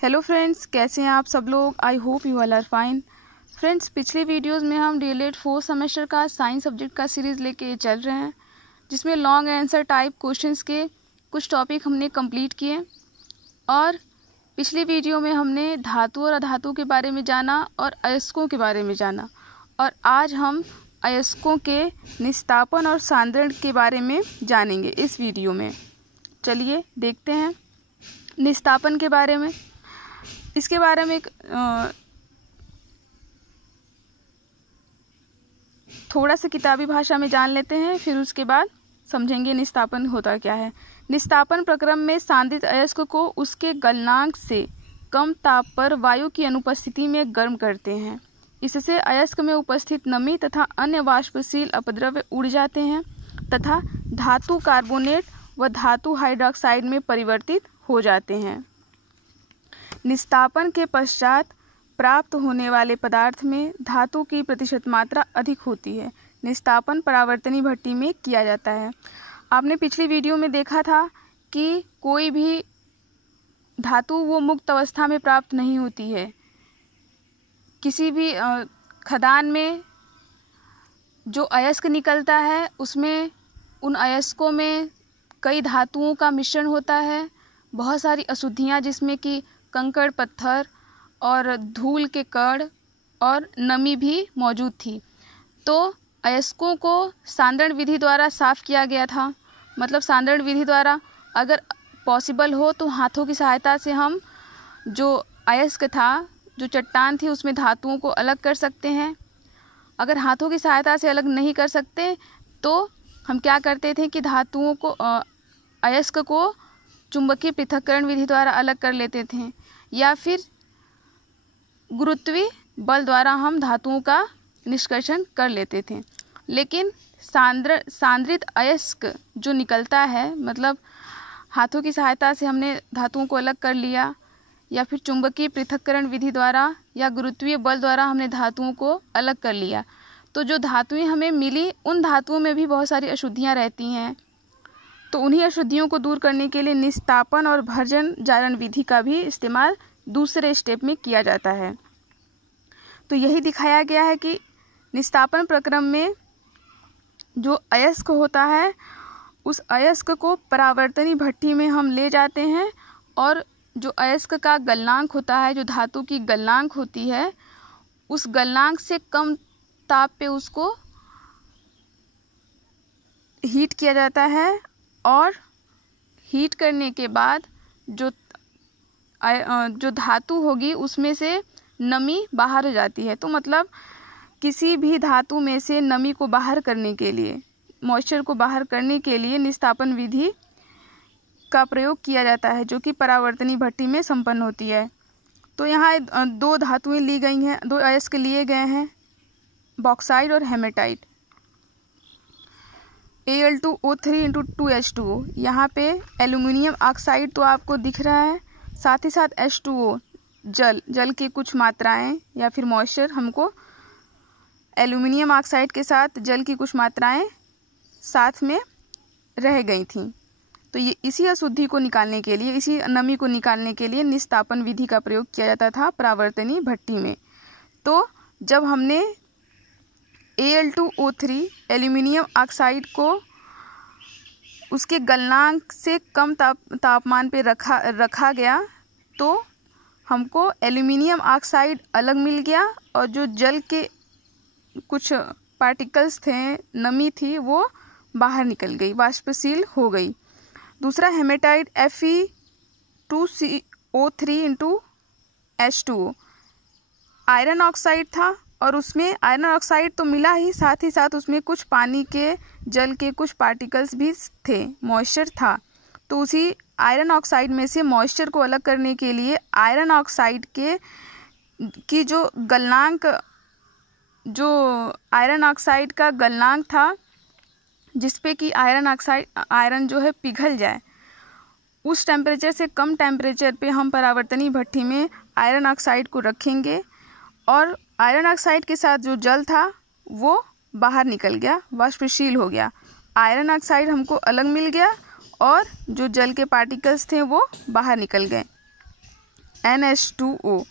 Hello friends, कैसे हैं आप सब लोग। I hope you all are fine. Friends, पिछले वीडियोस में हम डीएलएड 4 सेमेस्टर का साइंस सब्जेक्ट का सीरीज़ लेके चल रहे हैं, जिसमें लॉन्ग आंसर टाइप क्वेश्चंस के कुछ टॉपिक हमने कंप्लीट किए। और पिछले वीडियो में हमने धातु और अधातु के बारे में जाना और अयस्कों के बारे में जाना, और आज हम अयस्कों के निस्तापन और सांद्रण के बारे में जानेंगे इस वीडियो में। चलिए देखते हैं निस्तापन के बारे में। इसके बारे में एक थोड़ा सा किताबी भाषा में जान लेते हैं, फिर उसके बाद समझेंगे निस्तापन होता क्या है। निस्तापन प्रक्रम में सांद्रित अयस्क को उसके गलनांक से कम ताप पर वायु की अनुपस्थिति में गर्म करते हैं। इससे अयस्क में उपस्थित नमी तथा अन्य वाष्पशील अपद्रव्य उड़ जाते हैं तथा धातु कार्बोनेट व धातु हाइड्रोक्साइड में परिवर्तित हो जाते हैं। निस्तापन के पश्चात प्राप्त होने वाले पदार्थ में धातु की प्रतिशत मात्रा अधिक होती है। निस्तापन परावर्तनी भट्टी में किया जाता है। आपने पिछली वीडियो में देखा था कि कोई भी धातु वो मुक्त अवस्था में प्राप्त नहीं होती है। किसी भी खदान में जो अयस्क निकलता है, उसमें उन अयस्कों में कई धातुओं का मिश्रण होता है। बहुत सारी अशुद्धियाँ, जिसमें कि कंकड़ पत्थर और धूल के कण और नमी भी मौजूद थी। तो अयस्कों को सांद्रण विधि द्वारा साफ किया गया था। मतलब सांद्रण विधि द्वारा अगर पॉसिबल हो तो हाथों की सहायता से हम जो अयस्क था, जो चट्टान थी, उसमें धातुओं को अलग कर सकते हैं। अगर हाथों की सहायता से अलग नहीं कर सकते तो हम क्या करते थे कि धातुओं को अयस्क को चुंबकीय पृथक्करण विधि द्वारा अलग कर लेते थे, या फिर गुरुत्वीय बल द्वारा हम धातुओं का निष्कर्षण कर लेते थे। लेकिन सांद्रित अयस्क जो निकलता है, मतलब हाथों की सहायता से हमने धातुओं को अलग कर लिया, या फिर चुंबकीय पृथक्करण विधि द्वारा या गुरुत्वीय बल द्वारा हमने धातुओं को अलग कर लिया, तो जो धातुएं हमें मिली, उन धातुओं में भी बहुत सारी अशुद्धियां रहती हैं। तो उन्हीं अशुद्धियों को दूर करने के लिए निस्तापन और भर्जन जारण विधि का भी इस्तेमाल दूसरे स्टेप में किया जाता है। तो यही दिखाया गया है कि निस्तापन प्रक्रम में जो अयस्क होता है, उस अयस्क को परावर्तनी भट्टी में हम ले जाते हैं, और जो अयस्क का गलनांक होता है, जो धातु की गलनांक होती है, उस गलनांक से कम ताप पे उसको हीट किया जाता है, और हीट करने के बाद जो धातु होगी उसमें से नमी बाहर हो जाती है। तो मतलब किसी भी धातु में से नमी को बाहर करने के लिए, मॉइस्चर को बाहर करने के लिए निस्तापन विधि का प्रयोग किया जाता है, जो कि परावर्तनी भट्टी में संपन्न होती है। तो यहाँ दो धातुएं ली गई हैं, दो अयस्क लिए गए हैं, बॉक्साइड और हेमेटाइट। Al2O3 × 2H2O। यहाँ पे एल्यूमिनियम ऑक्साइड तो आपको दिख रहा है, साथ ही साथ H2O जल की कुछ मात्राएं या फिर मॉइस्चर, हमको एल्यूमिनियम ऑक्साइड के साथ जल की कुछ मात्राएं साथ में रह गई थीं। तो ये इसी अशुद्धि को निकालने के लिए, इसी नमी को निकालने के लिए निस्तापन विधि का प्रयोग किया जाता था परावर्तनी भट्टी में। तो जब हमने Al2O3 एल्यूमिनियम ऑक्साइड को उसके गलनांक से कम तापमान पे रखा गया, तो हमको एल्यूमिनियम ऑक्साइड अलग मिल गया, और जो जल के कुछ पार्टिकल्स थे, नमी थी, वो बाहर निकल गई, वाष्पशील हो गई। दूसरा haematite Fe2CO3 × H2O iron oxide था, और उसमें आयरन ऑक्साइड तो मिला ही, साथ उसमें कुछ पानी के जल के कुछ पार्टिकल्स भी थे, मॉइस्चर था। तो उसी आयरन ऑक्साइड में से मॉइस्चर को अलग करने के लिए आयरन ऑक्साइड की जो गलनांक, जो आयरन ऑक्साइड का गलनांक था, जिसपे कि आयरन जो है पिघल जाए, उस टेम्परेचर से कम टेम्परेचर पे हम परावर्तनी भट्टी में आयरन ऑक्साइड को रखेंगे, और आयरन ऑक्साइड के साथ जो जल था वो बाहर निकल गया, वाष्पशील हो गया। आयरन ऑक्साइड हमको अलग मिल गया, और जो जल के पार्टिकल्स थे वो बाहर निकल गए। NH2O,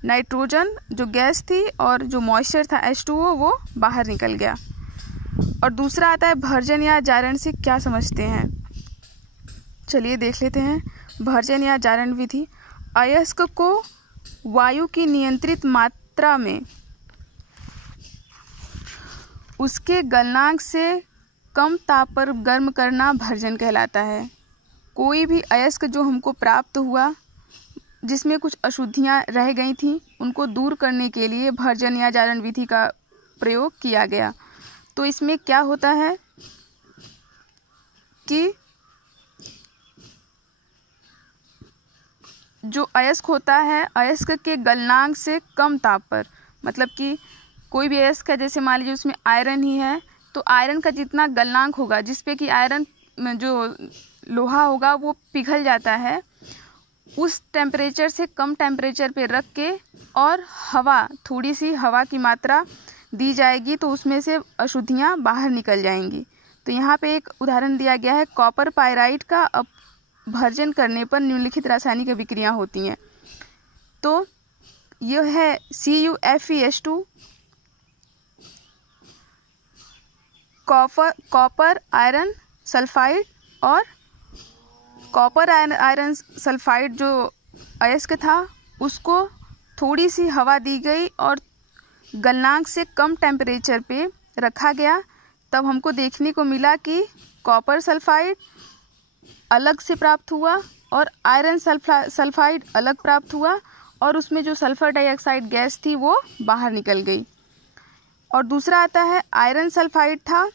नाइट्रोजन जो गैस थी और जो मॉइस्चर था H2O वो बाहर निकल गया। और दूसरा आता है भर्जन या जारण से क्या समझते हैं। चलिए देख लेते हैं। भर्जन या जारण विधि, अयस्क को वायु की नियंत्रित मात्रा में उसके गलनांक से कम ताप पर गर्म करना भर्जन कहलाता है। कोई भी अयस्क जो हमको प्राप्त हुआ जिसमें कुछ अशुद्धियां रह गई थीं, उनको दूर करने के लिए भर्जन या जारण विधि का प्रयोग किया गया। तो इसमें क्या होता है कि जो अयस्क होता है, अयस्क के गलनांक से कम ताप पर, मतलब कि कोई भी अयस्क है, जैसे मान लीजिए उसमें आयरन ही है, तो आयरन का जितना गलनांक होगा जिसपे कि आयरन में जो लोहा होगा वो पिघल जाता है, उस टेम्परेचर से कम टेम्परेचर पे रख के और हवा, थोड़ी सी हवा की मात्रा दी जाएगी तो उसमें से अशुद्धियाँ बाहर निकल जाएंगी। तो यहाँ पे एक उदाहरण दिया गया है, कॉपर पाइराइट का भर्जन करने पर निम्नलिखित रासायनिक अभिक्रियाएं होती हैं। तो यह है CuFeS2, कॉपर आयरन सल्फाइड, और कॉपर आयरन सल्फाइड जो अयस्क था उसको थोड़ी सी हवा दी गई और गलनांक से कम टेम्परेचर पे रखा गया। तब हमको देखने को मिला कि कॉपर सल्फाइड अलग से प्राप्त हुआ और आयरन सल्फाइड अलग प्राप्त हुआ, और उसमें जो सल्फर डाइऑक्साइड गैस थी वो बाहर निकल गई। और दूसरा आता है आयरन सल्फाइड था।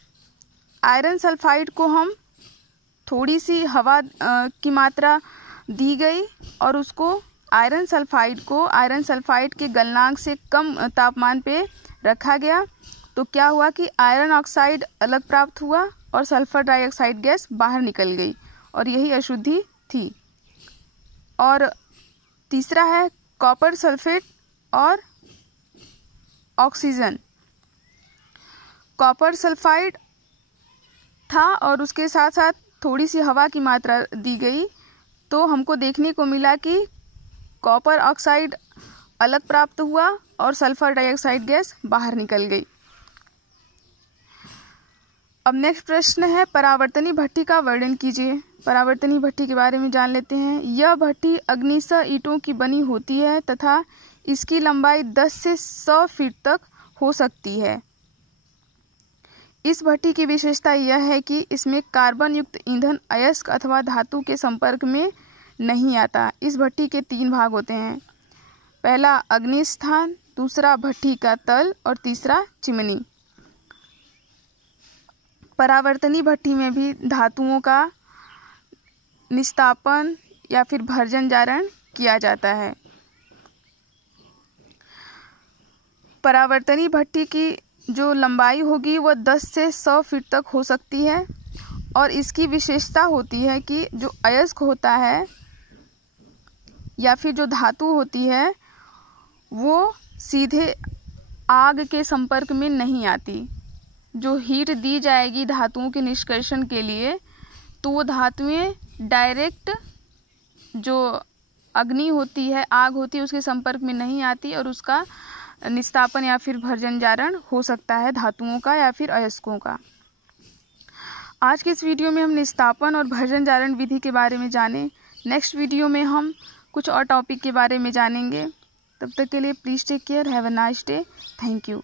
आयरन सल्फाइड को हम थोड़ी सी हवा की मात्रा दी गई और उसको आयरन सल्फाइड के गलनांक से कम तापमान पे रखा गया। तो क्या हुआ कि आयरन ऑक्साइड अलग प्राप्त हुआ और सल्फर डाइऑक्साइड गैस बाहर निकल गई, और यही अशुद्धि थी। और तीसरा है कॉपर सल्फेट और ऑक्सीजन। कॉपर सल्फाइड था और उसके साथ साथ थोड़ी सी हवा की मात्रा दी गई, तो हमको देखने को मिला कि कॉपर ऑक्साइड अलग प्राप्त हुआ और सल्फर डाइऑक्साइड गैस बाहर निकल गई। अब नेक्स्ट प्रश्न है, परावर्तनी भट्टी का वर्णन कीजिए। परावर्तनी भट्टी के बारे में जान लेते हैं। यह भट्टी अग्निशः ईंटों की बनी होती है तथा इसकी लंबाई 10 से 100 फीट तक हो सकती है। इस भट्टी की विशेषता यह है कि इसमें कार्बन युक्त ईंधन अयस्क अथवा धातु के संपर्क में नहीं आता। इस भट्टी के 3 भाग होते हैं। पहला अग्नि स्थान, दूसरा भट्टी का तल और तीसरा चिमनी। परावर्तनी भट्टी में भी धातुओं का निस्तापन या फिर भर्जन जारण किया जाता है। परावर्तनी भट्टी की जो लंबाई होगी वह 10 से 100 फीट तक हो सकती है, और इसकी विशेषता होती है कि जो अयस्क होता है या फिर जो धातु होती है वो सीधे आग के संपर्क में नहीं आती। जो हीट दी जाएगी धातुओं के निष्कर्षण के लिए, तो वो धातुएं डायरेक्ट जो अग्नि होती है, आग होती है, उसके संपर्क में नहीं आती और उसका निस्तापन या फिर भर्जन जारण हो सकता है धातुओं का या फिर अयस्कों का। आज के इस वीडियो में हम निस्तापन और भर्जन जारण विधि के बारे में जाने। नेक्स्ट वीडियो में हम कुछ और टॉपिक के बारे में जानेंगे। तब तक के लिए please take care, have a nice day, thank you.